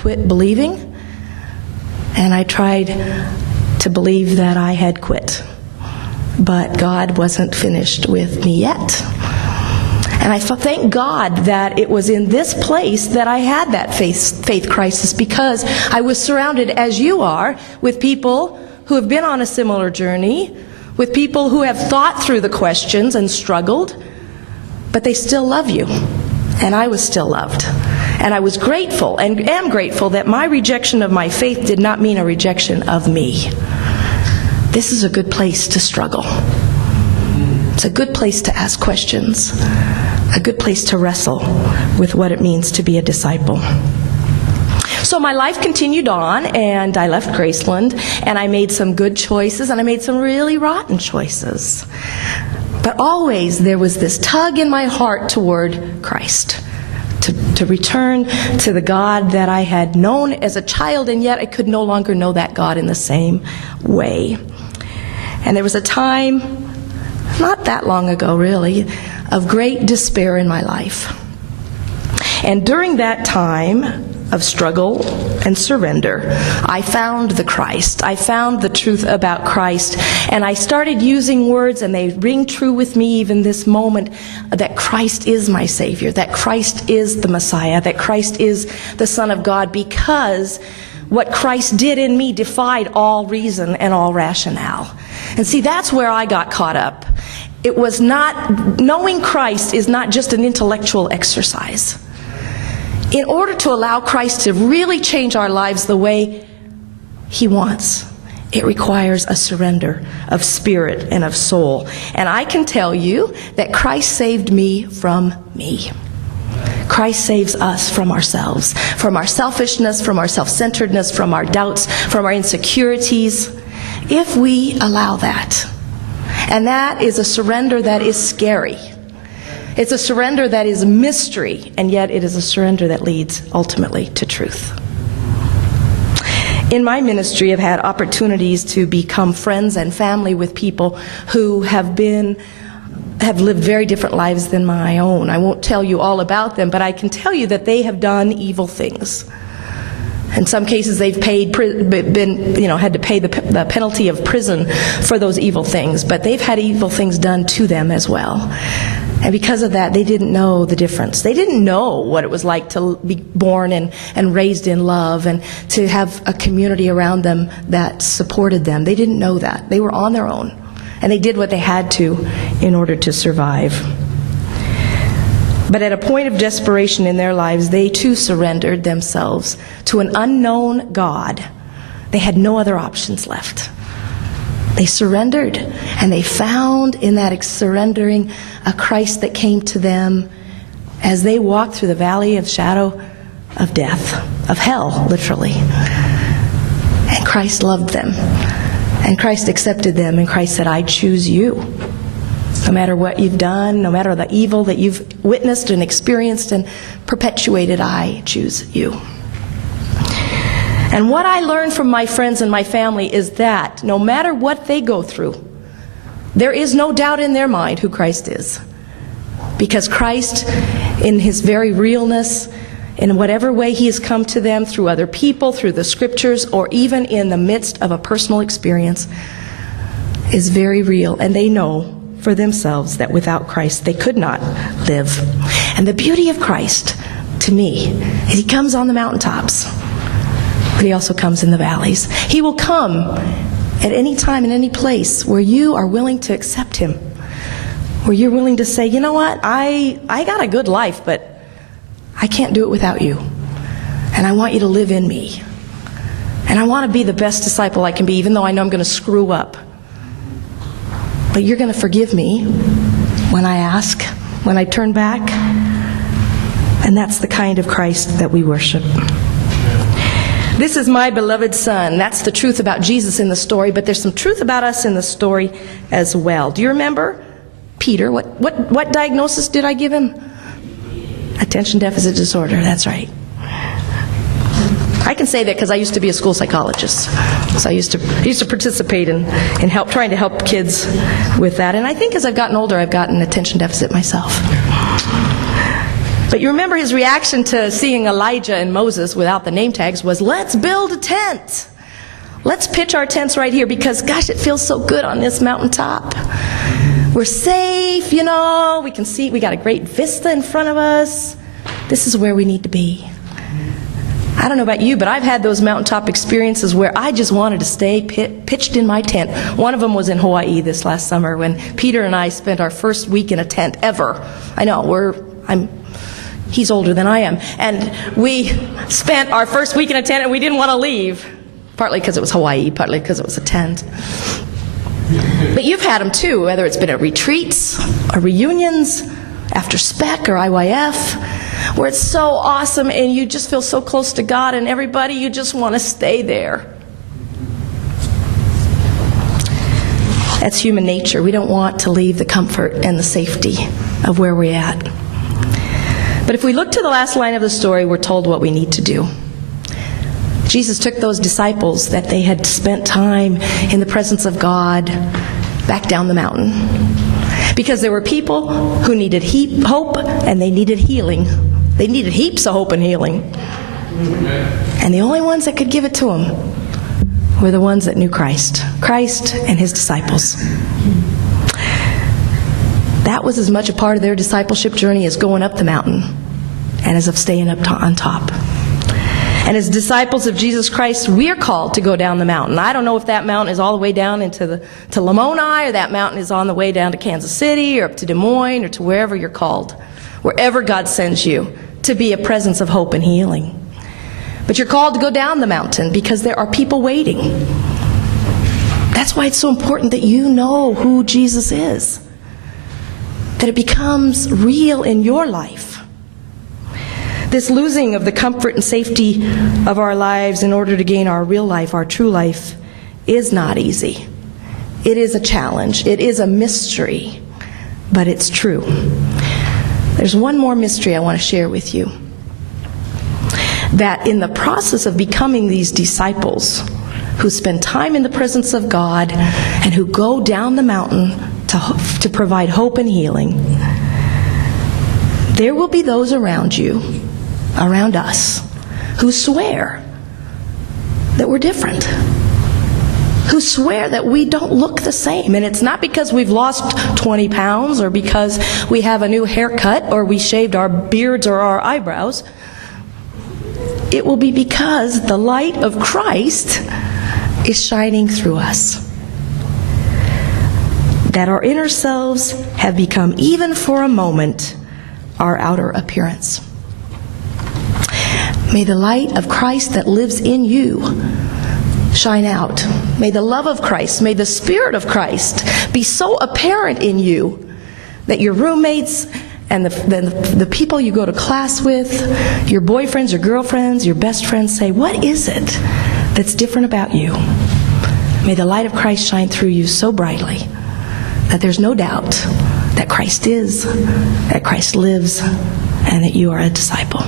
quit believing, and I tried to believe that I had quit. But God wasn't finished with me yet. And I thank God that it was in this place that I had that faith crisis, because I was surrounded, as you are, with people who have been on a similar journey, with people who have thought through the questions and struggled, but they still love you. And I was still loved. And I was grateful, and am grateful, that my rejection of my faith did not mean a rejection of me. This is a good place to struggle. It's a good place to ask questions. A good place to wrestle with what it means to be a disciple. So my life continued on, and I left Graceland, and I made some good choices, and I made some really rotten choices. But always there was this tug in my heart toward Christ, to return to the God that I had known as a child, and yet I could no longer know that God in the same way. And there was a time, not that long ago really, of great despair in my life. And during that time of struggle and surrender, I found the Christ. I found the truth about Christ, and I started using words, and they ring true with me even this moment, that Christ is my Savior, that Christ is the Messiah, that Christ is the Son of God, because what Christ did in me defied all reason and all rationale. And see, that's where I got caught up. It was not, knowing Christ is not just an intellectual exercise. In order to allow Christ to really change our lives the way He wants, it requires a surrender of spirit and of soul. And I can tell you that Christ saved me from me. Christ saves us from ourselves, from our selfishness, from our self-centeredness, from our doubts, from our insecurities, if we allow that. And that is a surrender that is scary. It's a surrender that is mystery, and yet it is a surrender that leads ultimately to truth. In my ministry, I've had opportunities to become friends and family with people who have lived very different lives than my own. I won't tell you all about them, but I can tell you that they have done evil things. In some cases, they've had to pay the penalty of prison for those evil things, but they've had evil things done to them as well. And because of that, they didn't know the difference. They didn't know what it was like to be born and raised in love, and to have a community around them that supported them. They didn't know that. They were on their own, and they did what they had to in order to survive. But at a point of desperation in their lives, they too surrendered themselves to an unknown God. They had no other options left. They surrendered, and they found in that surrendering a Christ that came to them as they walked through the valley of shadow of death, of hell, literally. And Christ loved them, and Christ accepted them, and Christ said, I choose you. No matter what you've done, no matter the evil that you've witnessed and experienced and perpetuated, I choose you. And what I learned from my friends and my family is that no matter what they go through, there is no doubt in their mind who Christ is. Because Christ, in His very realness, in whatever way He has come to them, through other people, through the Scriptures, or even in the midst of a personal experience, is very real. And they know for themselves that without Christ they could not live. And the beauty of Christ, to me, is He comes on the mountaintops, but He also comes in the valleys. He will come at any time, in any place, where you are willing to accept Him, where you're willing to say, you know what, I got a good life, but I can't do it without you. And I want you to live in me. And I want to be the best disciple I can be, even though I know I'm going to screw up. But you're going to forgive me when I ask, when I turn back. And that's the kind of Christ that we worship. This is my beloved Son. That's the truth about Jesus in the story, but there's some truth about us in the story as well. Do you remember Peter? What diagnosis did I give him? Attention deficit disorder. That's right. I can say that because I used to be a school psychologist. So I used to participate in trying to help kids with that. And I think as I've gotten older, I've gotten attention deficit myself. But you remember his reaction to seeing Elijah and Moses without the name tags was, let's build a tent. Let's pitch our tents right here because, gosh, it feels so good on this mountaintop. We're safe, we can see, we got a great vista in front of us. This is where we need to be. I don't know about you, but I've had those mountaintop experiences where I just wanted to stay pitched in my tent. One of them was in Hawaii this last summer when Peter and I spent our first week in a tent ever. I know, he's older than I am. And we spent our first week in a tent and we didn't want to leave. Partly because it was Hawaii, partly because it was a tent. But you've had them too, whether it's been at retreats or reunions, after SPEC or IYF, where it's so awesome and you just feel so close to God and everybody, you just want to stay there. That's human nature. We don't want to leave the comfort and the safety of where we're at. But if we look to the last line of the story, we're told what we need to do. Jesus took those disciples that they had spent time in the presence of God back down the mountain. Because there were people who needed hope and they needed healing. They needed heaps of hope and healing. And the only ones that could give it to them were the ones that knew Christ and his disciples. That was as much a part of their discipleship journey as going up the mountain and as of staying up on top. And as disciples of Jesus Christ, we're called to go down the mountain. I don't know if that mountain is all the way down to Lamoni, or that mountain is on the way down to Kansas City, or up to Des Moines, or to wherever you're called. Wherever God sends you to be a presence of hope and healing. But you're called to go down the mountain because there are people waiting. That's why it's so important that you know who Jesus is. That it becomes real in your life. This losing of the comfort and safety of our lives in order to gain our real life, our true life, is not easy. It is a challenge. It is a mystery, but it's true. There's one more mystery I want to share with you. That in the process of becoming these disciples who spend time in the presence of God and who go down the mountain to provide hope and healing, there will be those around you, around us, who swear that we're different, who swear that we don't look the same. And it's not because we've lost 20 pounds or because we have a new haircut or we shaved our beards or our eyebrows. It will be because the light of Christ is shining through us. That our inner selves have become, even for a moment, our outer appearance. May the light of Christ that lives in you shine out. May the love of Christ, may the Spirit of Christ be so apparent in you that your roommates and the people you go to class with, your boyfriends, your girlfriends, your best friends say, what is it that's different about you? May the light of Christ shine through you so brightly that there's no doubt that Christ is, that Christ lives, and that you are a disciple.